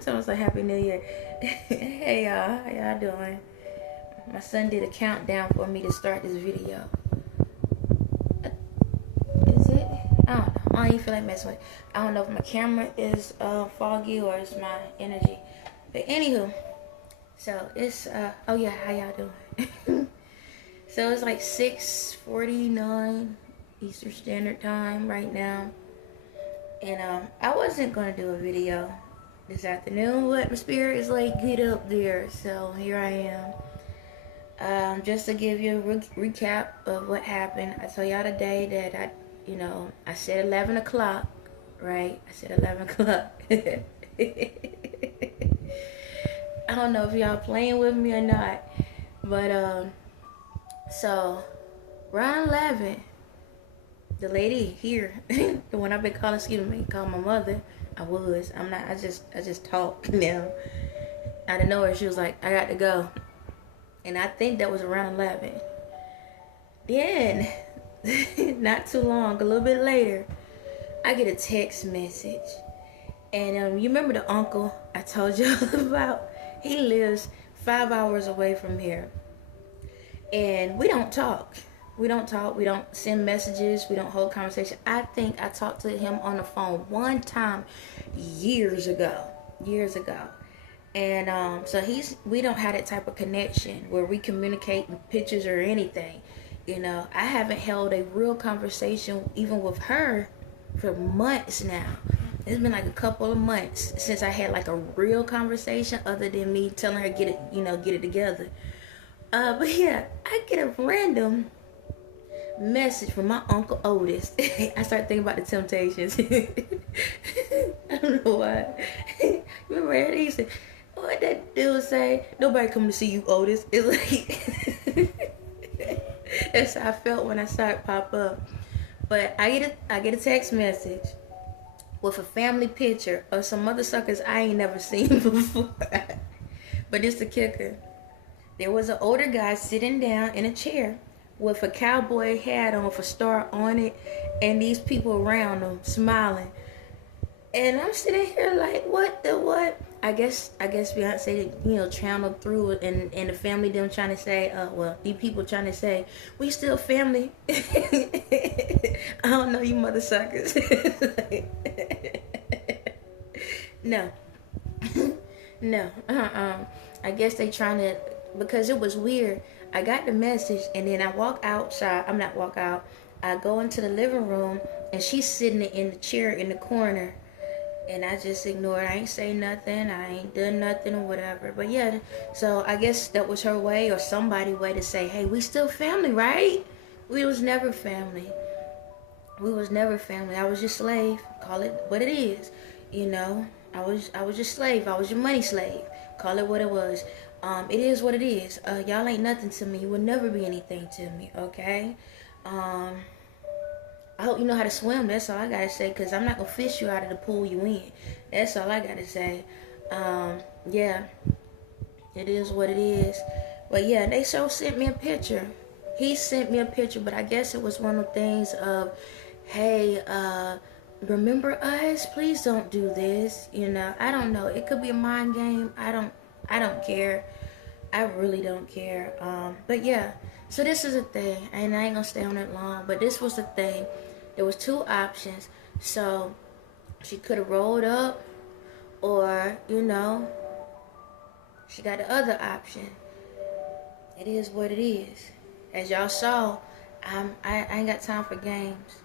Sounds like Happy New Year. Hey y'all, how y'all doing? My son did a countdown for me to start this video. Is it? I don't know. I don't even feel like messing with it. I don't know if my camera is foggy or it's my energy. But anywho, so it's oh yeah, how y'all doing? So it's like 6:49 Eastern Standard Time right now. And I wasn't gonna do a video this afternoon, but my spirit is like, get up there. So here I am. Just to give you a recap of what happened. I told y'all today that I said 11 o'clock, right? I said 11 o'clock. I don't know if y'all playing with me or not, but so around 11, the lady here, the one I've been calling, call my mother. I'm not. I just talk now. Out of nowhere, she was like, "I got to go," and I think that was around 11. Then, not too long, a little bit later, I get a text message, and you remember the uncle I told you about? He lives 5 hours away from here, and we don't talk. We don't talk. We don't send messages. We don't hold conversation. I think I talked to him on the phone one time years ago. And so we don't have that type of connection where we communicate in pictures or anything. I haven't held a real conversation even with her for months now. It's been like a couple of months since I had like a real conversation other than me telling her get it together. But yeah, I get a random message from my Uncle Otis. I started thinking about the Temptations. I don't know why. Remember he said, what that dude say? Nobody come to see you, Otis. It's like that's how I felt when I saw it pop up. But I get a text message with a family picture of some mother suckers I ain't never seen before. But it's the kicker. There was an older guy sitting down in a chair with a cowboy hat on with a star on it, and these people around him smiling. And I'm sitting here like, what the what? I guess Beyonce, channeled through it, and the family them trying to say, these people trying to say, we still family. I don't know, you mother suckers. No. No. I guess they trying to, because it was weird. I got the message, and then I walk outside. I go into the living room, and she's sitting in the chair in the corner, and I just ignored. I ain't say nothing. I ain't done nothing or whatever. But yeah, so I guess that was her way or somebody's way to say, hey, we still family, right? We was never family. I was your slave. Call it what it is. I was your slave. I was your money slave. Call it what it was. It is what it is. Y'all ain't nothing to me. You will never be anything to me, okay? I hope you know how to swim. That's all I gotta say, because I'm not gonna fish you out of the pool you in. That's all I gotta say. Yeah, it is what it is. But yeah, they sent me a picture. He sent me a picture, but I guess it was one of the things of, hey, remember us? Please don't do this. I don't know. It could be a mind game. I don't care. I really don't care. But yeah, so this is a thing, and I ain't gonna stay on it long, but this was the thing. There was two options. So she could have rolled up, or she got the other option. It is what it is. As y'all saw, I ain't got time for games,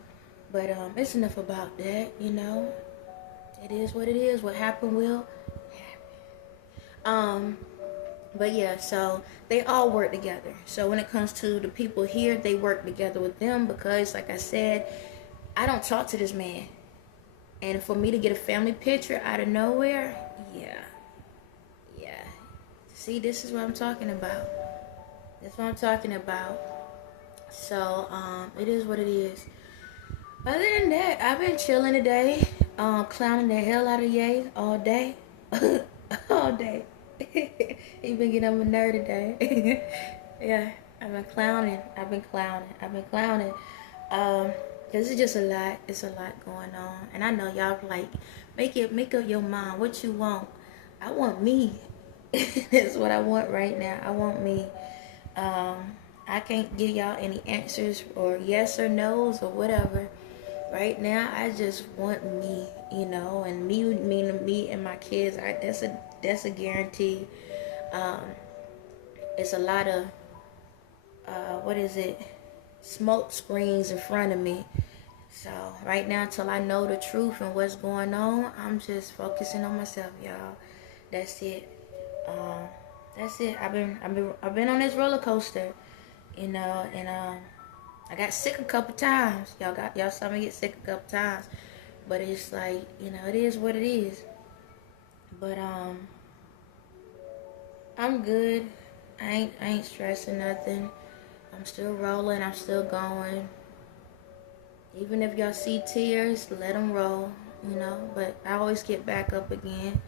but it's enough about that. It is what it is. What happened will happen. But yeah, so they all work together. So when it comes to the people here, they work together with them because, like I said, I don't talk to this man. And for me to get a family picture out of nowhere, yeah. See, this is what I'm talking about. That's what I'm talking about. So, it is what it is. Other than that, I've been chilling today, clowning the hell out of Ye all day. All day. He been getting on my nerve today. Yeah, I've been clowning. This is just a lot. It's a lot going on, and I know y'all like make up your mind what you want. I want me. That's what I want right now. I want me. I can't give y'all any answers or yes or no's or whatever. Right now, I just want me, and me and my kids. That's a guarantee. Um, it's a lot of what is it? Smoke screens in front of me. So right now, till I know the truth and what's going on, I'm just focusing on myself, y'all. That's it. Um, that's it. I've been on this roller coaster, and I got sick a couple times. Y'all saw me get sick a couple times, but it's like, it is what it is. But I'm good. I ain't stressing nothing. I'm still rolling. I'm still going. Even if y'all see tears, let them roll, But I always get back up again,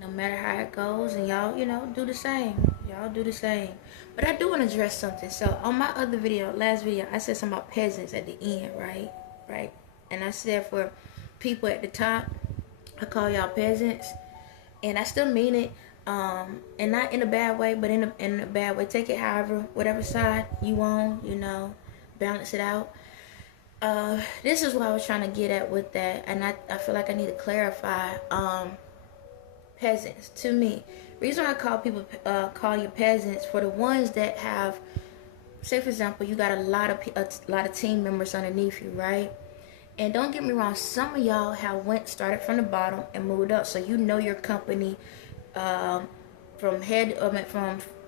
no matter how it goes. And y'all, do the same. Y'all do the same. But I do want to address something. So on my other video, last video, I said something about peasants at the end, right? Right. And I said for people at the top, I call y'all peasants. And I still mean it. And not in a bad way, but in a bad way. Take it however, whatever side you on, balance it out. This is what I was trying to get at with that, and I feel like I need to clarify. Peasants, to me, reason I call you peasants, for the ones that have, say for example, you got a lot of team members underneath you, right? And don't get me wrong, some of y'all have started from the bottom and moved up, so you know your company, from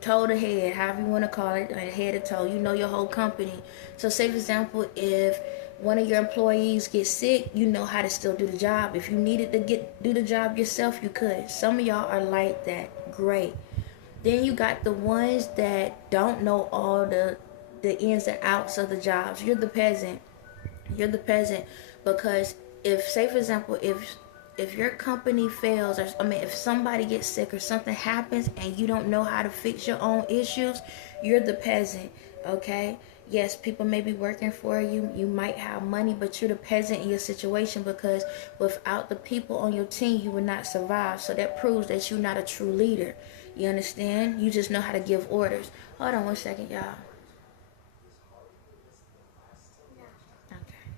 toe to head, however you want to call it, like head to toe. You know your whole company. So say for example, if one of your employees gets sick, you know how to still do the job. If you needed to do the job yourself, you could. Some of y'all are like that. Great. Then you got the ones that don't know all the ins and outs of the jobs. You're the peasant. You're the peasant because say for example, if your company fails, or if somebody gets sick or something happens and you don't know how to fix your own issues, you're the peasant, okay? Yes, people may be working for you. You might have money, but you're the peasant in your situation because without the people on your team, you would not survive. So that proves that you're not a true leader. You understand? You just know how to give orders. Hold on one second, y'all. Okay.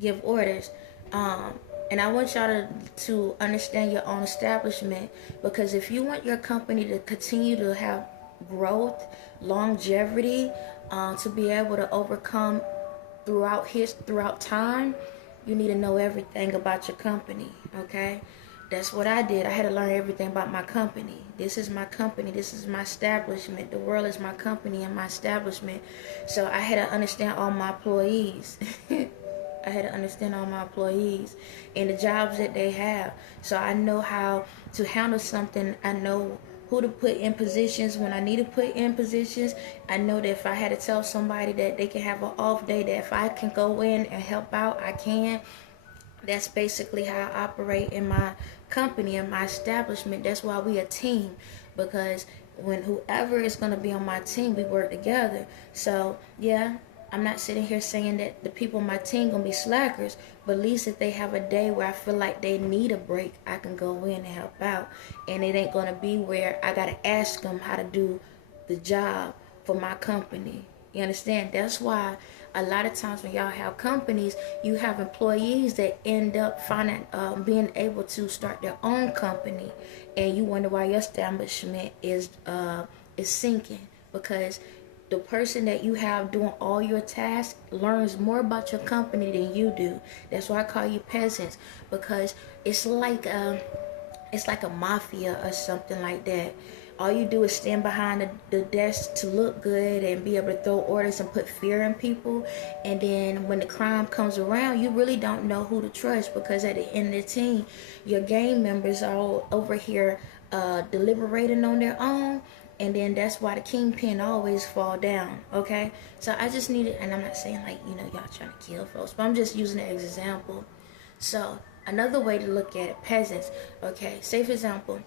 Give orders. And I want y'all to understand your own establishment, because if you want your company to continue to have growth, longevity, to be able to overcome throughout time, you need to know everything about your company, okay? That's what I did. I had to learn everything about my company. This is my company. This is my establishment. The world is my company and my establishment. So I had to understand all my employees. I had to understand all my employees and the jobs that they have. So I know how to handle something. I know who to put in positions when I need to put in positions. I know that if I had to tell somebody that they can have an off day, that if I can go in and help out, I can. That's basically how I operate in my company, in my establishment. That's why we a team, because when whoever is going to be on my team, we work together. So yeah, I'm not sitting here saying that the people on my team gonna be slackers, but at least if they have a day where I feel like they need a break, I can go in and help out. And it ain't gonna be where I gotta ask them how to do the job for my company. You understand? That's why a lot of times when y'all have companies, you have employees that end up being able to start their own company, and you wonder why your establishment is sinking, because the person that you have doing all your tasks learns more about your company than you do. That's why I call you peasants, because it's like a mafia or something like that. All you do is stand behind the desk to look good and be able to throw orders and put fear in people. And then when the crime comes around, you really don't know who to trust, because at the end of the team, your gang members are all over here deliberating on their own. And then that's why the kingpin always fall down, okay? So I just need it, and I'm not saying like, y'all trying to kill folks, but I'm just using it as an example. So another way to look at it, peasants, okay? Say for example,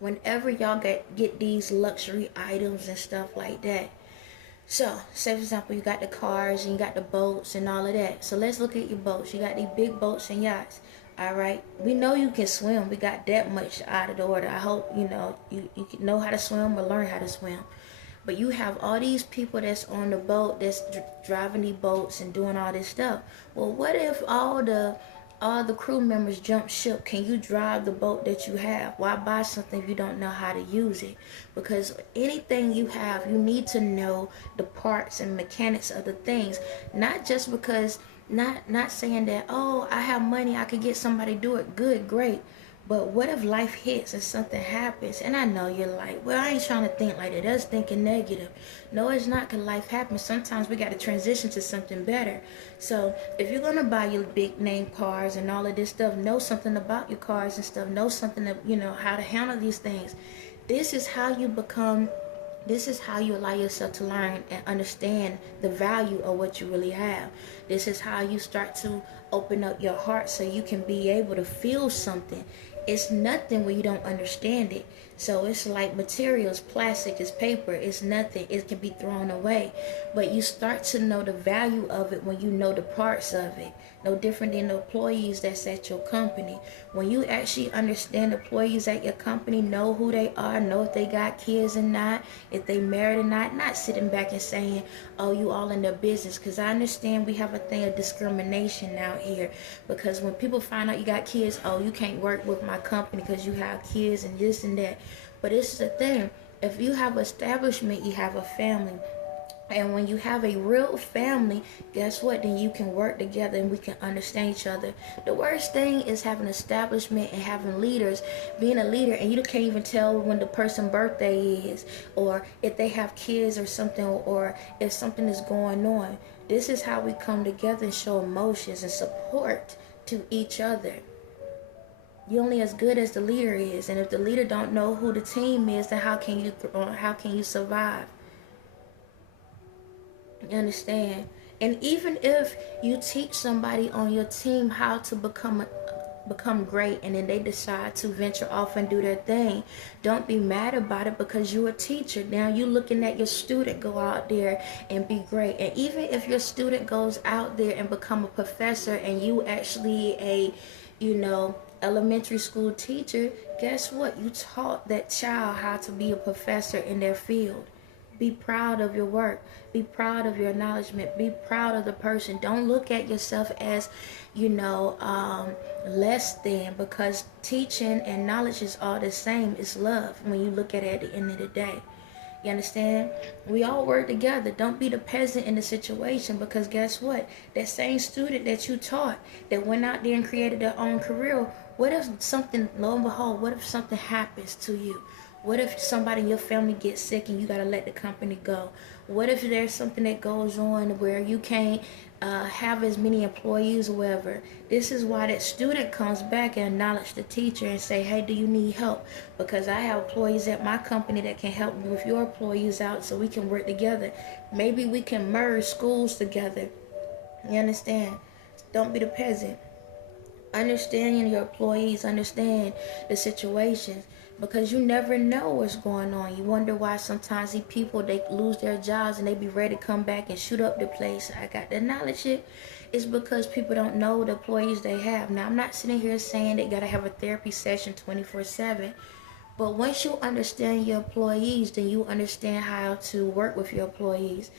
whenever y'all get these luxury items and stuff like that. So say for example, you got the cars and you got the boats and all of that. So let's look at your boats. You got these big boats and yachts. All right, we know you can swim. We got that much out of the order. I hope you know how to swim or learn how to swim. But you have all these people that's on the boat, that's driving these boats and doing all this stuff. Well, what if all the crew members jump ship? Can you drive the boat that you have? Why buy something if you don't know how to use it? Because anything you have, you need to know the parts and mechanics of the things. Not just because, not saying that, oh, I have money, I could get somebody to do it. Good, great. But what if life hits and something happens? And I know you're like, well, I ain't trying to think like that. That's thinking negative. No, it's not, because life happens. Sometimes we got to transition to something better. So if you're going to buy your big name cars and all of this stuff, know something about your cars and stuff. Know something that, how to handle these things. This is how you allow yourself to learn and understand the value of what you really have. This is how you start to open up your heart so you can be able to feel something. It's nothing when you don't understand it. So it's like materials, plastic is paper, it's nothing. It can be thrown away. But you start to know the value of it when you know the parts of it. No different than the employees that's at your company. When you actually understand the employees at your company, know who they are, know if they got kids or not, if they married or not sitting back and saying, oh, you all in their business. Because I understand we have a thing of discrimination out here. Because when people find out you got kids, oh, you can't work with my company because you have kids and this and that. But this is the thing. If you have an establishment, you have a family. And when you have a real family, guess what? Then you can work together and we can understand each other. The worst thing is having an establishment and having leaders, being a leader, and you can't even tell when the person's birthday is, or if they have kids or something, or if something is going on. This is how we come together and show emotions and support to each other. You're only as good as the leader is, and if the leader don't know who the team is, then how can you survive? You understand? And even if you teach somebody on your team how to become great, and then they decide to venture off and do their thing, don't be mad about it, because you're a teacher. Now you're looking at your student go out there and be great. And even if your student goes out there and become a professor, and you actually a elementary school teacher, guess what? You taught that child how to be a professor in their field. Be proud of your work. Be proud of your acknowledgement. Be proud of the person. Don't look at yourself as, less than, because teaching and knowledge is all the same. It's love when you look at it at the end of the day. You understand? We all work together. Don't be the peasant in the situation, because guess what? That same student that you taught that went out there and created their own career, what if something, lo and behold, what if something happens to you? What if somebody in your family gets sick and you got to let the company go? What if there's something that goes on where you can't have as many employees or whatever? This is why that student comes back and acknowledge the teacher and say, hey, do you need help? Because I have employees at my company that can help me with your employees out, so we can work together. Maybe we can merge schools together. You understand? Don't be the peasant. Understand your employees, understand the situations, because you never know what's going on. You wonder why sometimes these people, they lose their jobs and they be ready to come back and shoot up the place. I got to acknowledge it. It's because people don't know the employees they have. Now, I'm not sitting here saying they got to have a therapy session 24/7. But once you understand your employees, then you understand how to work with your employees.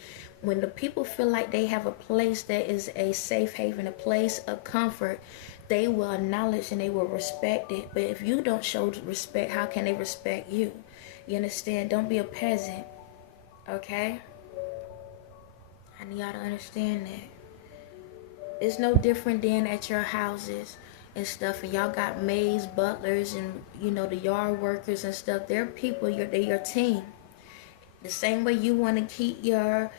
When the people feel like they have a place that is a safe haven, a place of comfort, they will acknowledge and they will respect it. But if you don't show respect, how can they respect you? You understand? Don't be a peasant. Okay? I need y'all to understand that. It's no different than at your houses and stuff, and y'all got maids, butlers, and the yard workers and stuff. They're people, they're your team. The same way you want to keep your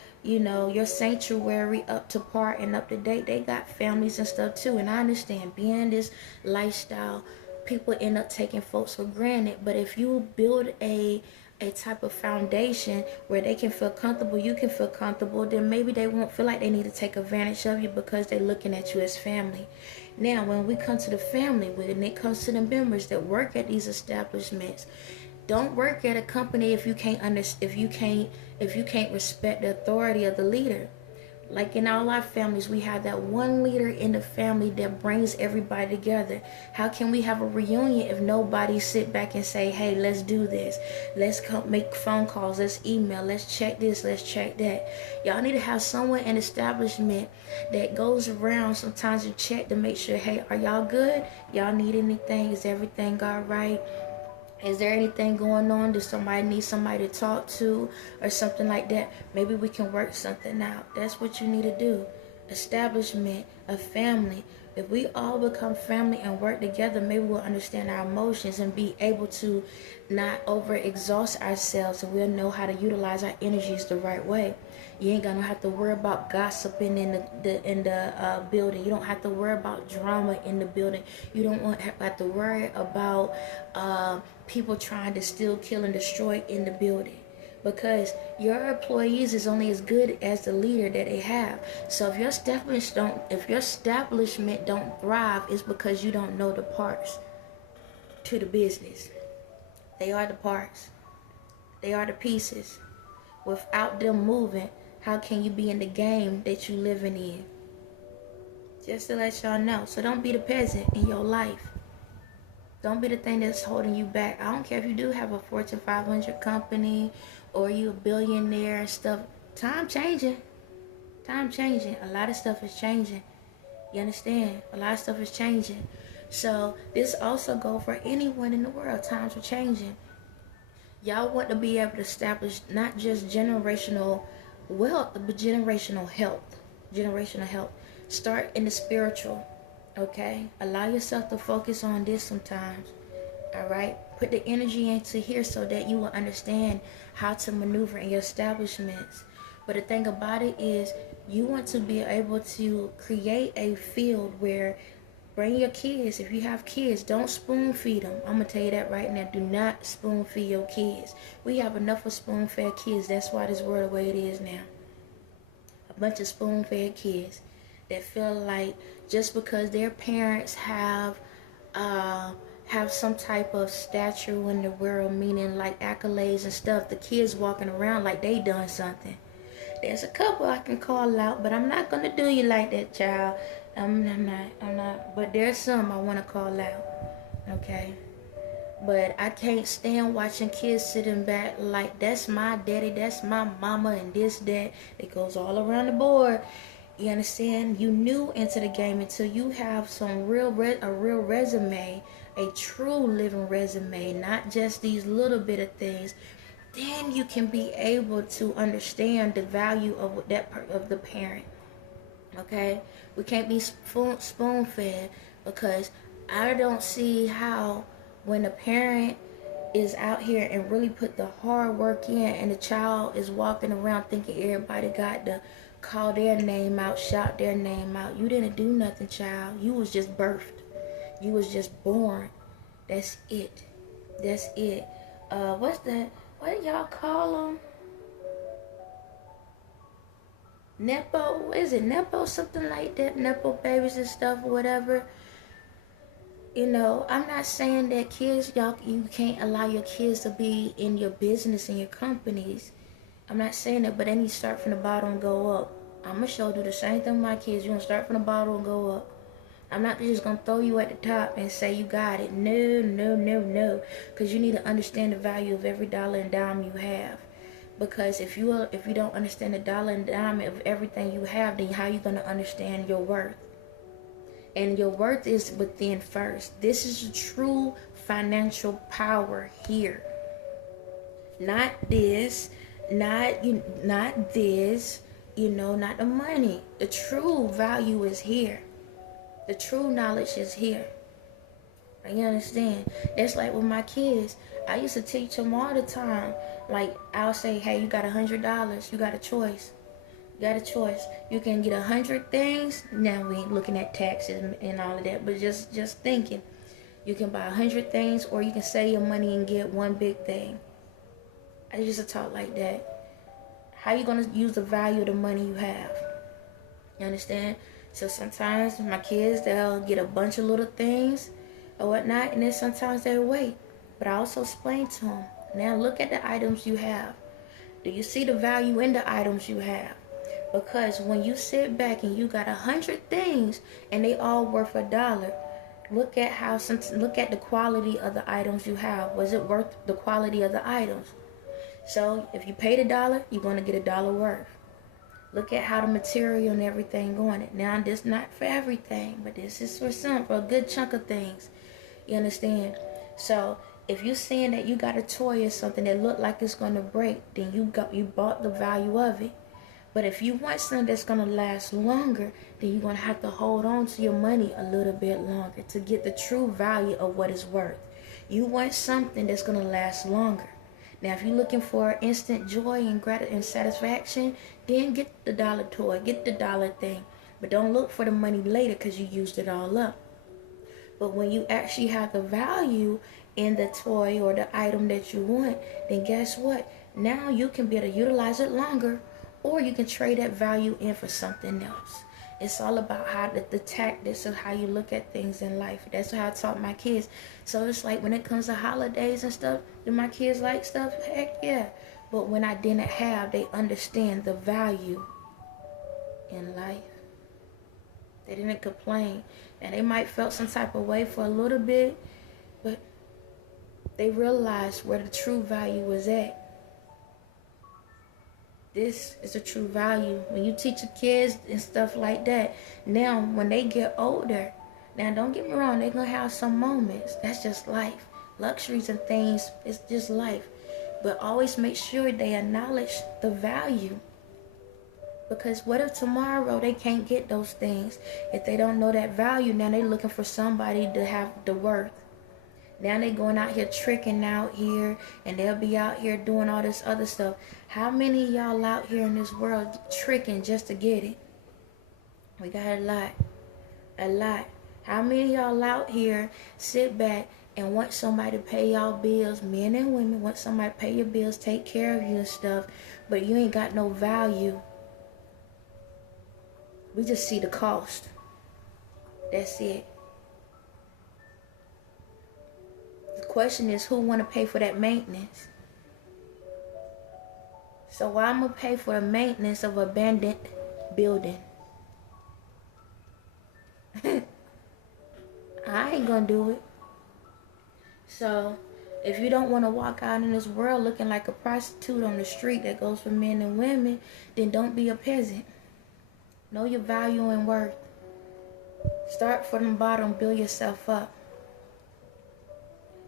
sanctuary up to par and up to date, they got families and stuff too. And I understand, being this lifestyle, people end up taking folks for granted. But if you build a type of foundation where they can feel comfortable, you can feel comfortable, then maybe they won't feel like they need to take advantage of you, because they're looking at you as family. Now, when we come to the family, when it comes to the members that work at these establishments, don't work at a company if you can't respect the authority of the leader. Like in all our families, we have that one leader in the family that brings everybody together. How can we have a reunion if nobody sit back and say, hey, let's do this. Let's come make phone calls. Let's email. Let's check this. Let's check that. Y'all need to have someone in establishment that goes around sometimes and check to make sure, hey, are y'all good? Y'all need anything? Is everything all right? Is there anything going on? Does somebody need somebody to talk to or something like that? Maybe we can work something out. That's what you need to do. Establishment, a family. If we all become family and work together, maybe we'll understand our emotions and be able to not overexhaust ourselves, and we'll know how to utilize our energies the right way. You ain't gonna have to worry about gossiping in the building. You don't have to worry about drama in the building. You don't have to worry about people trying to steal, kill, and destroy in the building. Because your employees is only as good as the leader that they have. So if your establishment don't thrive, it's because you don't know the parts to the business. They are the parts. They are the pieces. Without them moving, how can you be in the game that you living in? Just to let y'all know. So don't be the peasant in your life. Don't be the thing that's holding you back. I don't care if you do have a Fortune 500 company or you a billionaire and stuff. Time changing. Time changing. A lot of stuff is changing. You understand? A lot of stuff is changing. So this also goes for anyone in the world. Times are changing. Y'all want to be able to establish not just generational wealth, but generational health. Generational health. Start in the spiritual. Okay? Allow yourself to focus on this sometimes. Alright? Put the energy into here so that you will understand how to maneuver in your establishments. But the thing about it is, you want to be able to create a field where bring your kids. If you have kids, don't spoon feed them. I'm going to tell you that right now. Do not spoon feed your kids. We have enough of spoon fed kids. That's why this world the way it is now. A bunch of spoon fed kids that feel like just because their parents have some type of stature in the world, meaning like accolades and stuff, the kids walking around like they done something. There's a couple I can call out, but I'm not gonna do you like that, child. I'm not. But there's some I want to call out, okay? But I can't stand watching kids sitting back like that's my daddy, that's my mama, and this, that. It goes all around the board. You understand? You new into the game until you have some a real resume, a true living resume, not just these little bit of things. Then you can be able to understand the value of of the parent. Okay, we can't be spoon fed, because I don't see how when a parent is out here and really put the hard work in, and the child is walking around thinking everybody got to call their name out, shout their name out. You didn't do nothing, child. You was just birthed. You was just born. That's it. That's it. What's that? What do y'all call them? Nepo? Is it Nepo? Something like that. Nepo babies and stuff or whatever. You know, I'm not saying that kids, you can't allow your kids to be in your business and your companies. I'm not saying that, but they need to start from the bottom and go up. I'm going to show you the same thing with my kids. You're going to start from the bottom and go up. I'm not just going to throw you at the top and say you got it. No. Because you need to understand the value of every dollar and dime you have. Because if you don't understand the dollar and dime of everything you have, then how are you going to understand your worth? And your worth is within first. This is the true financial power here. Not this, not this, not the money. The true value is here. The true knowledge is here. You understand? It's like with my kids. I used to teach them all the time. Like, I'll say, hey, you got $100. You got a choice. You got a choice. You can get 100 things. Now we ain't looking at taxes and all of that, but just thinking. You can buy 100 things, or you can save your money and get one big thing. I used to talk like that. How you gonna use the value of the money you have? You understand? So sometimes my kids, they'll get a bunch of little things or whatnot, and then sometimes they'll wait. But I also explain to them, now look at the items you have. Do you see the value in the items you have? Because when you sit back and you got 100 things and they all worth $1, look at the quality of the items you have. Was it worth the quality of the items? So if you paid $1, you're gonna get $1 worth. Look at how the material and everything going. Now this not for everything, but this is for a good chunk of things. You understand? So if you're seeing that you got a toy or something that look like it's gonna break, then you bought the value of it. But if you want something that's gonna last longer, then you're gonna have to hold on to your money a little bit longer to get the true value of what it's worth. You want something that's gonna last longer. Now, if you're looking for instant joy and satisfaction, then get the dollar toy, get the dollar thing. But don't look for the money later because you used it all up. But when you actually have the value in the toy or the item that you want, then guess what? Now you can be able to utilize it longer, or you can trade that value in for something else. It's all about how the tactics of how you look at things in life. That's how I taught my kids. So it's like when it comes to holidays and stuff, do my kids like stuff? Heck yeah. But when I didn't have, they understand the value in life. They didn't complain. And they might felt some type of way for a little bit, but they realized where the true value was at. This is a true value. When you teach your kids and stuff like that, now when they get older, now don't get me wrong, they're going to have some moments. That's just life. Luxuries and things, it's just life. But always make sure they acknowledge the value. Because what if tomorrow they can't get those things? If they don't know that value, now they're looking for somebody to have the worth. Now they going out here tricking out here, and they'll be out here doing all this other stuff. How many of y'all out here in this world tricking just to get it? We got a lot. How many of y'all out here sit back and want somebody to pay y'all bills, men and women, want somebody to pay your bills, take care of you and stuff, but you ain't got no value. We just see the cost. That's it. The question is, who want to pay for that maintenance? So why I'm going to pay for the maintenance of an abandoned building? I ain't going to do it. So if you don't want to walk out in this world looking like a prostitute on the street that goes for men and women, then don't be a peasant. Know your value and worth. Start from the bottom, build yourself up.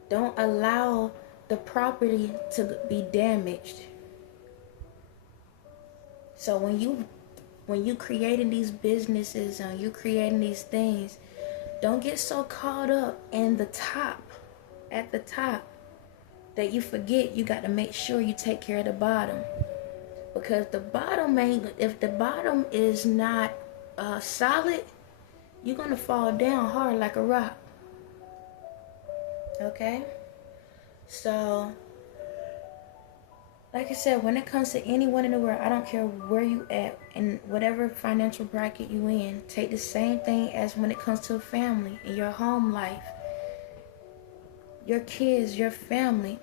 Don't allow the property to be damaged. So when you creating these businesses and you creating these things, don't get so caught up in at the top, that you forget you got to make sure you take care of the bottom. Because if the bottom is not solid, you're going to fall down hard like a rock. Okay? So, like I said, when it comes to anyone in the world, I don't care where you at and whatever financial bracket you in, take the same thing as when it comes to a family in your home life. Your kids, your family.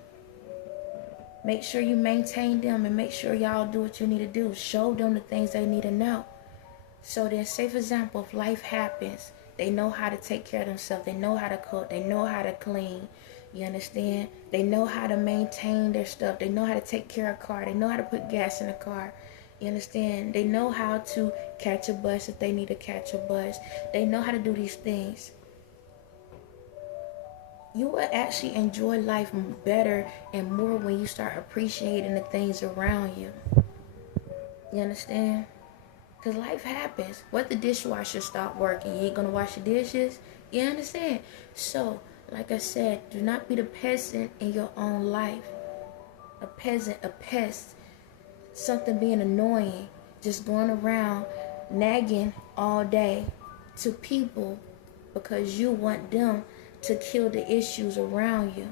Make sure you maintain them and make sure y'all do what you need to do. Show them the things they need to know. So then, say for example, if life happens, they know how to take care of themselves. They know how to cook. They know how to clean. You understand? They know how to maintain their stuff. They know how to take care of a car. They know how to put gas in a car. You understand? They know how to catch a bus if they need to catch a bus. They know how to do these things. You will actually enjoy life better and more when you start appreciating the things around you. You understand? Because life happens. What the dishwasher stop working? You ain't going to wash the dishes? You understand? So, like I said, do not be the peasant in your own life. A peasant, a pest. Something being annoying. Just going around nagging all day to people because you want them to kill the issues around you.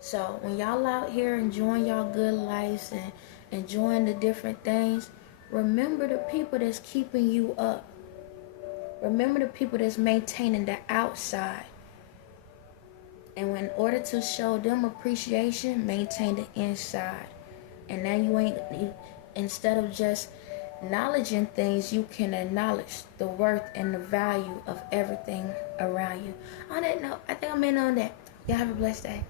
So when y'all out here enjoying y'all good lives and enjoying the different things, remember the people that's keeping you up. Remember the people that's maintaining the outside. And in order to show them appreciation, maintain the inside. And now instead of just acknowledging things, you can acknowledge the worth and the value of everything around you. On that note, I think I'm in on that. Y'all have a blessed day.